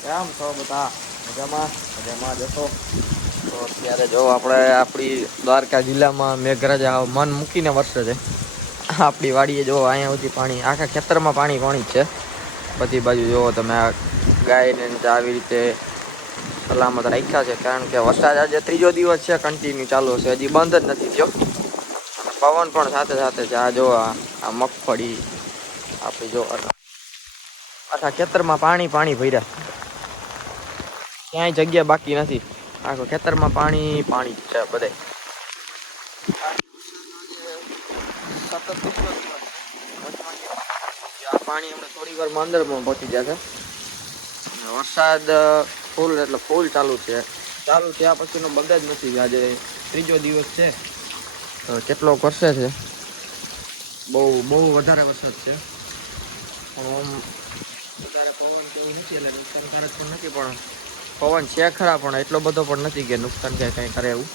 કેમ છો બધા? મજામાં? મજામાં, જશો? તો અત્યારે જો આપણે આપણી દ્વારકા જિલ્લામાં મેઘરાજા મન મૂકીને વરસે છે. આપણી વાડીએ જો અહીંયા સુધી પાણી, આખા ખેતરમાં પાણી પાણી જ છે. બધી બાજુ જુઓ તમે આ ગાયને આવી રીતે સલામત રાખ્યા છે, કારણ કે વરસાદ આજે ત્રીજો દિવસ છે કન્ટિન્યુ ચાલુ છે. હજી બંધ જ નથી થયો. પવન પણ સાથે સાથે છે. આ જો આ મગફળી આપણી જો આખા ખેતરમાં પાણી પાણી ભર્યા. ક્યાંય જગ્યા બાકી નથી. આખો ખેતરમાં પાણી પાણી છે બધે. પાણી થોડી વારમાં અંદર પણ પહોંચી જશે વરસાદ ફૂલ એટલે ફૂલ ચાલુ છે. ચાલુ થયા પછીનો બધા જ નથી. આજે ત્રીજો દિવસ છે. કેટલો કરશે છે? બહુ બહુ વધારે વરસાદ છે. પણ વધારે પવન નથી એટલે નુકસાનકારક પણ નથી પણ પવન છે ખરા, પણ એટલો બધો પણ નથી કે નુકસાન કે કંઈ કરે એવું.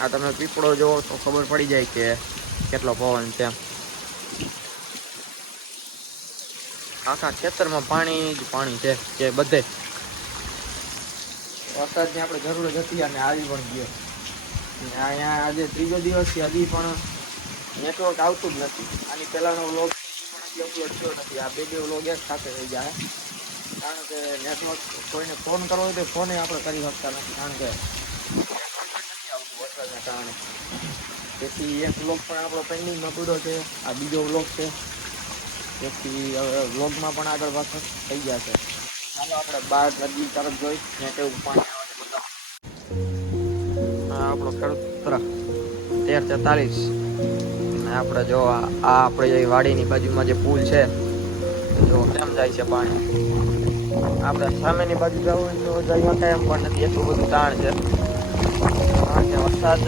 આ તમે પીપળો જોવો તો ખબર પડી જાય કે કેટલો પવન છે આખા ખેતરમાં પાણી જ પાણી છે કે બધે. વરસાદની આપણે જરૂર જ હતી અને આવી પણ ગયો. અહીંયા આજે ત્રીજો દિવસ છે, હજી પણ નેટવર્ક આવતું જ નથી. આની પહેલાંનો વ્લોગ અપલોડ થયો નથી. આ બે બે વ્લોગ એક સાથે થઈ જાય કારણ કે નેટવર્ક કોઈને ફોન કરવો હોય તો ફોને આપણે કરી શકતા નથી. કારણ કે કારણે. તેથી એક વ્લોગ પણ આપણો પેન્ડિંગમાં પડ્યો છે. આ બીજો વ્લોગ છે. તેથી હવે વ્લોગમાં પણ આગળ પાછળ થઈ ગયા છે. ચાલો આપણે બાર નદી તરફ જોઈ ને કેવું પાણી આપણો ખેડૂત તેર તેતાલીસ. અને આપણે જો આ આપણે વાડીની બાજુમાં જે પુલ છે જો કેમ જાય છે પાણી. આપણે સામેની બાજુ જવું હોય તો જઈ શકાય એમ પણ નથી. એટલું બધું તાણ છે. કારણ કે વરસાદ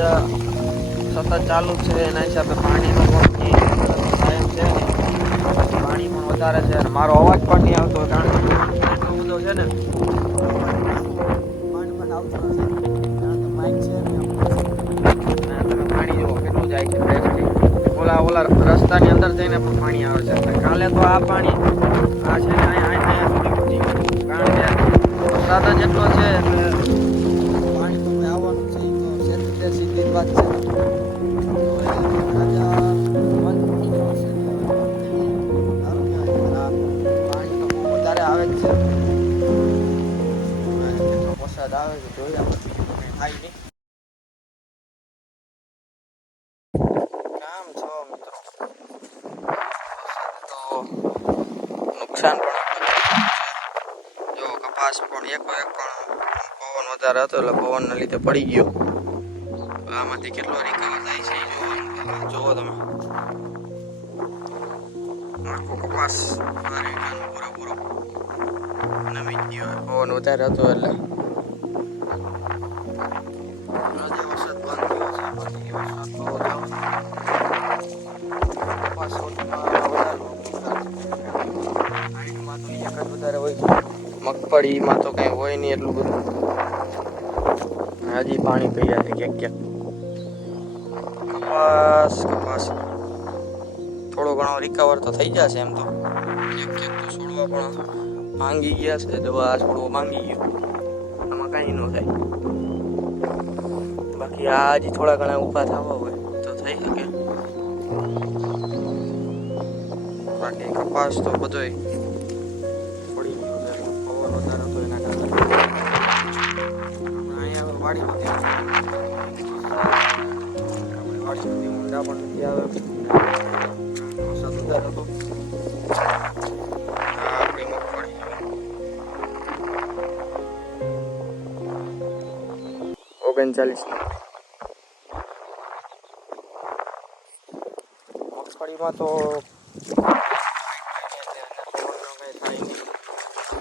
સતત ચાલુ છે એના હિસાબે પાણીનો પણ કાયમ છે. પાણી પણ વધારે છે અને મારો અવાજ પણ નહીં આવતો કારણ કે એટલો બધો છે ને. પાણી જુઓ કેટલું જાય છે. ઓલા ઓલા રસ્તાની અંદર જઈને પણ પાણી આવે છે. અને કાલે તો આ પાણી આ છે ને અહીંયા સુધી પહોંચી કારણ કે વરસાદ જ એટલો છે એટલે પાણી તો આવવાનું છે. તો સીધી સીધી વાત છે. રાજા મન મૂકીને થાય ને સારું કહેવાય પણ આ પાણી તો બહુ વધારે આવે જ છે અને કેટલો વરસાદ આવે છે જોઈએ આપણે બીજું તો કંઈ થાય નહીં કામ છો મિત્રો તો નુકસાન પણ. જો કપાસ પણ એક એક પણ પવન વધારે હતો એટલે પવનના લીધે પડી ગયો. આમાંથી કેટલો રિકવર થાય છે જોવાનું. જોવો તમે. આખો કપાસ પૂરેપૂરો નમી ગયો પવન વધારે હતો એટલે. વરસાદ બંધ ઓટમાં વધારે હોય મગફળીમાં તો કંઈ હોય નહીં એટલું બધું. હજી પાણી પી રહ્યા છે ક્યાંક ક્યાંક. કપાસ કપાસ. થોડો ઘણો રિકવર તો થઈ જશે એમ તો. ક્યાંક ક્યાંક તો છોડવા પણ ભાંગી ગયા છે, દવા છોડવો ભાંગી ગયો. આમાં કાંઈ ન થાય. બાકી આ હજી થોડા ઘણા ઊભા થવા હોય તો થઈ શકે. બાકી કપાસ તો બધોય વાડી ઊંડા પણ નથી આવે વરસાદ વધારે હતો ઓગણચાલીસ. મગફળીમાં તો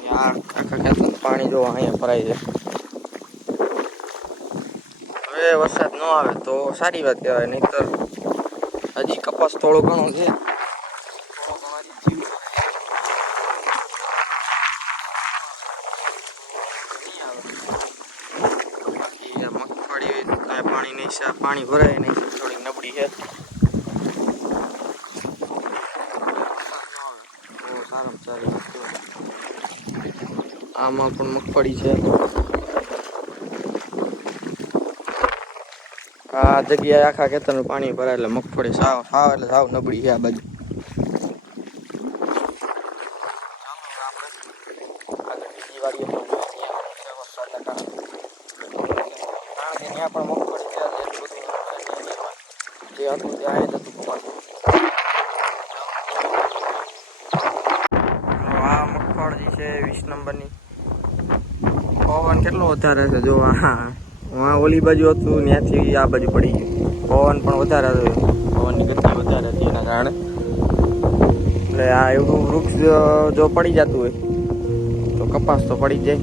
યાર આખા ખેતર પાણી જો અહીંયા ભરાય છે. વરસાદ ન આવે તો સારી વાત કહેવાય, નહીતર હજી કપાસ થોડો ઘણો છે. મગફળી પાણી નહીં છે પાણી ભરાય નહીં થોડી નબળી છે. આમાં પણ મગફળી છે. આ જગ્યાએ આખા ખેતરનું પાણી ભરાય એટલે મગફળી સાવ સાવ એટલે સાવ નબળી છે આ બાજુ પણ મગફળી. જે મગફળી છે વીસ નંબરની પવન કેટલો વધારે છે જોવા આ આ ઓલી બાજુ હતું ત્યાંથી આ બાજુ પડી ગયું. પવન પણ વધારે હતો. પવનની ગતિ વધારે હતી એના કારણે. એટલે આ એવું વૃક્ષ જો પડી જતું હોય તો કપાસ તો પડી જાય.